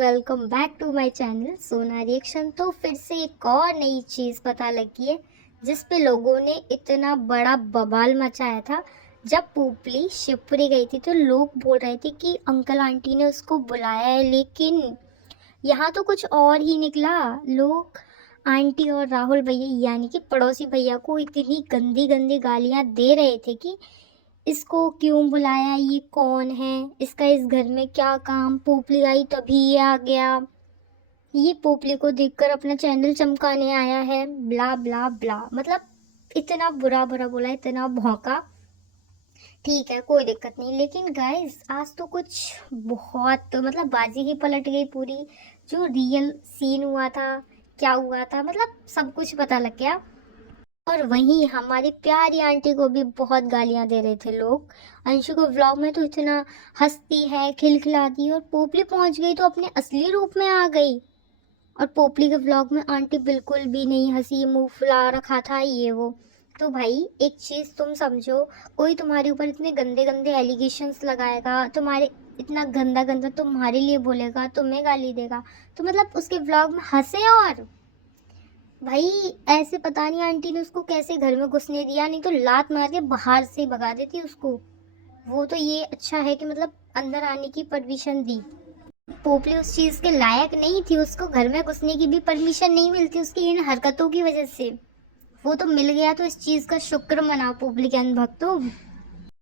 Welcome back to my channel Sona Reaction. तो फिर से एक और नई चीज़ पता लगी है जिस पे लोगों ने इतना बड़ा बवाल मचाया था। जब पुपली शिवपुरी गई थी तो लोग बोल रहे थे कि अंकल आंटी ने उसको बुलाया है, लेकिन यहाँ तो कुछ और ही निकला। लोग आंटी और राहुल भैया यानी कि पड़ोसी भैया को इतनी गंदी गंदी गालियाँ दे रहे थे कि इसको क्यों बुलाया, ये कौन है, इसका इस घर में क्या काम, पोपली आई तभी ये आ गया, ये पोपली को देखकर अपना चैनल चमकाने आया है, ब्ला ब्ला ब्ला। मतलब इतना बुरा बुरा बोला, इतना भौंका। ठीक है, कोई दिक्कत नहीं, लेकिन गाइस आज तो कुछ बहुत मतलब बाजी ही पलट गई पूरी। जो रियल सीन हुआ था, क्या हुआ था, मतलब सब कुछ पता लग गया। और वहीं हमारी प्यारी आंटी को भी बहुत गालियां दे रहे थे लोग। अंशु को व्लॉग में तो इतना हंसती है, खिलखिलाती, और पोपली पहुंच गई तो अपने असली रूप में आ गई। और पोपली के व्लॉग में आंटी बिल्कुल भी नहीं हंसी, मुंह फुला रखा था ये वो। तो भाई एक चीज़ तुम समझो, कोई तुम्हारे ऊपर इतने गंदे गंदे एलिगेशंस लगाएगा, तुम्हारे इतना गंदा गंदा तुम्हारे लिए बोलेगा, तुम्हें गाली देगा, तो मतलब उसके व्लॉग में हंसे। और भाई ऐसे पता नहीं आंटी ने उसको कैसे घर में घुसने दिया, नहीं तो लात मार के बाहर से भगा देती उसको। वो तो ये अच्छा है कि मतलब अंदर आने की परमिशन दी। पोपली उस चीज के लायक नहीं थी, उसको घर में घुसने की भी परमिशन नहीं मिलती उसकी इन हरकतों की वजह से। वो तो मिल गया, तो इस चीज का शुक्र मनाओ पोपली के अनभक्तों।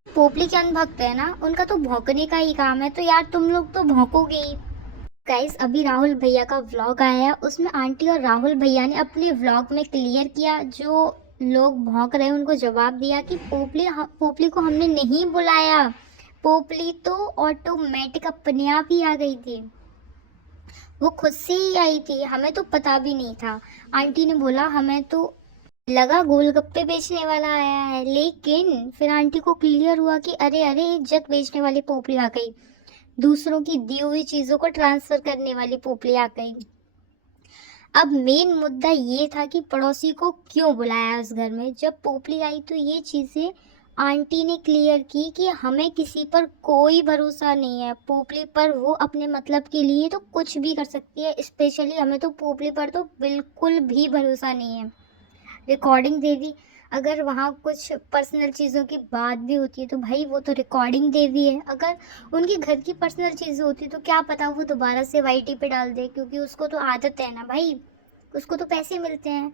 पोपली के अनभक्त है ना, उनका तो भौंकने का ही काम है, तो यार तुम लोग तो भौंकोगे ही। गाइस अभी राहुल भैया का व्लॉग आया है, उसमें आंटी और राहुल भैया ने अपने व्लॉग में क्लियर किया, जो लोग भौंक रहे हैं उनको जवाब दिया कि पोपली को हमने नहीं बुलाया, पोपली तो ऑटोमेटिक अपने आप ही आ गई थी, वो खुद से ही आई थी, हमें तो पता भी नहीं था। आंटी ने बोला हमें तो लगा गोलगप्पे बेचने वाला आया है, लेकिन फिर आंटी को क्लियर हुआ कि अरे अरे इज्जत बेचने वाली पोपली आ गई, दूसरों की दी हुई चीजों को ट्रांसफर करने वाली पोपली आ गई। अब मेन मुद्दा ये था कि पड़ोसी को क्यों बुलाया उस घर में। जब पोपली आई तो ये चीजें आंटी ने क्लियर की कि हमें किसी पर कोई भरोसा नहीं है, पोपली पर वो अपने मतलब के लिए तो कुछ भी कर सकती है, स्पेशली हमें तो पोपली पर तो बिल्कुल भी भरोसा नहीं है। रिकॉर्डिंग दे दी, अगर वहाँ कुछ पर्सनल चीज़ों की बात भी होती है तो भाई वो तो रिकॉर्डिंग दे दी है। अगर उनकी घर की पर्सनल चीज़ें होती तो क्या पता वो दोबारा से वाईटी पे डाल दे, क्योंकि उसको तो आदत है ना भाई, उसको तो पैसे मिलते हैं।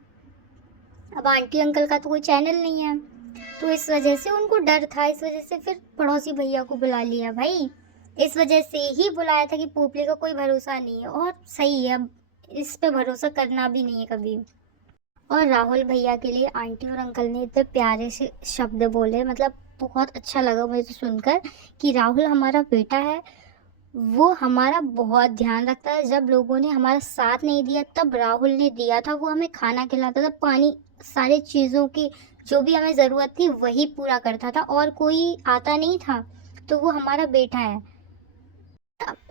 अब आंटी अंकल का तो कोई चैनल नहीं है, तो इस वजह से उनको डर था, इस वजह से फिर पड़ोसी भैया को बुला लिया भाई। इस वजह से ही बुलाया था कि पोपली का कोई भरोसा नहीं है, और सही है, अब इस पे भरोसा करना भी नहीं है कभी। और राहुल भैया के लिए आंटी और अंकल ने इतने प्यारे से शब्द बोले, मतलब बहुत अच्छा लगा मुझे तो सुनकर कि राहुल हमारा बेटा है, वो हमारा बहुत ध्यान रखता है। जब लोगों ने हमारा साथ नहीं दिया तब राहुल ने दिया था, वो हमें खाना खिलाता था, पानी, सारे चीज़ों की जो भी हमें ज़रूरत थी वही पूरा करता था, और कोई आता नहीं था, तो वो हमारा बेटा है।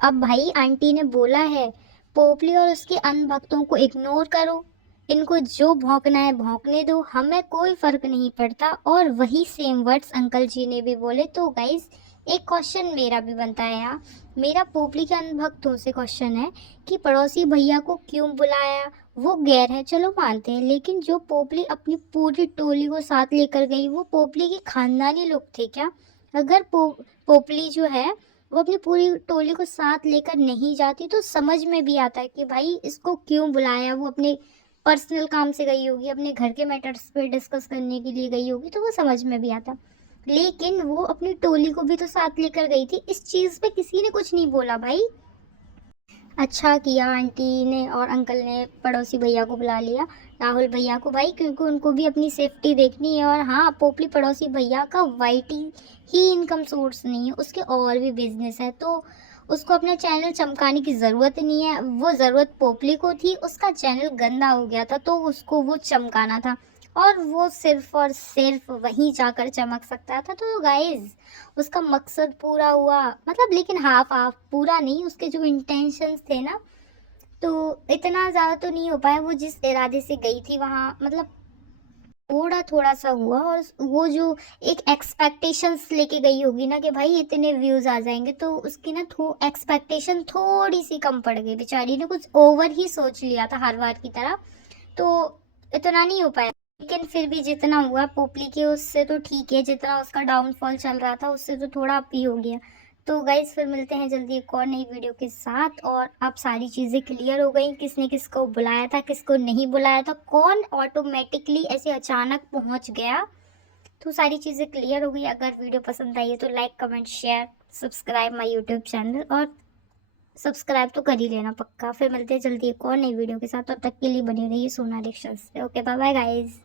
अब भाई आंटी ने बोला है पोपली और उसके अनभक्तों को इग्नोर करो, इनको जो भौंकना है भौंकने दो, हमें कोई फर्क नहीं पड़ता। और वही सेम वर्ड्स अंकल जी ने भी बोले। तो गाइस एक क्वेश्चन मेरा भी बनता है यहाँ, मेरा पोपली के अनभक्तों से क्वेश्चन है कि पड़ोसी भैया को क्यों बुलाया। वो गैर है चलो मानते हैं, लेकिन जो पोपली अपनी पूरी टोली को साथ लेकर गई वो पोपली के खानदानी लोग थे क्या? अगर पोपली जो है वो अपनी पूरी टोली को साथ लेकर नहीं जाती तो समझ में भी आता है कि भाई इसको क्यों बुलाया, वो अपने पर्सनल काम से गई होगी, अपने घर के मैटर्स पे डिस्कस करने के लिए गई होगी, तो वो समझ में भी आता। लेकिन वो अपनी टोली को भी तो साथ लेकर गई थी, इस चीज़ पे किसी ने कुछ नहीं बोला भाई। अच्छा किया आंटी ने और अंकल ने पड़ोसी भैया को बुला लिया, राहुल भैया को भाई, क्योंकि उनको भी अपनी सेफ्टी देखनी है। और हाँ, पोपली पड़ोसी भैया का वाईटी ही इनकम सोर्स नहीं है, उसके और भी बिजनेस है, तो उसको अपना चैनल चमकाने की ज़रूरत नहीं है। वो ज़रूरत पोपली को थी, उसका चैनल गंदा हो गया था तो उसको वो चमकाना था, और वो सिर्फ और सिर्फ वहीं जाकर चमक सकता था। तो गाइज उसका मकसद पूरा हुआ, मतलब लेकिन हाफ हाफ, पूरा नहीं, उसके जो इंटेंशंस थे ना, तो इतना ज़्यादा तो नहीं हो पाया। वो जिस इरादे से गई थी वहाँ, मतलब थोड़ा थोड़ा सा हुआ, और वो जो एक एक्सपेक्टेशंस लेके गई होगी ना कि भाई इतने व्यूज आ जाएंगे, तो उसकी ना एक्सपेक्टेशन थोड़ी सी कम पड़ गई, बेचारी ने कुछ ओवर ही सोच लिया था हर बार की तरह, तो इतना नहीं हो पाया। लेकिन फिर भी जितना हुआ पोपली के उससे तो ठीक है, जितना उसका डाउनफॉल चल रहा था उससे तो थोड़ा अप ही हो गया। तो गाइज फिर मिलते हैं जल्दी एक और नई वीडियो के साथ, और अब सारी चीज़ें क्लियर हो गई, किसने किसको बुलाया था, किसको नहीं बुलाया था, कौन ऑटोमेटिकली ऐसे अचानक पहुंच गया, तो सारी चीज़ें क्लियर हो गई। अगर वीडियो पसंद आई है तो like comment share subscribe my YouTube channel, और सब्सक्राइब तो कर ही लेना पक्का। फिर मिलते हैं जल्दी एक और नई वीडियो के साथ, तब तक के लिए बने रहिए सोना रिएक्शंस पे। Okay bye bye guys.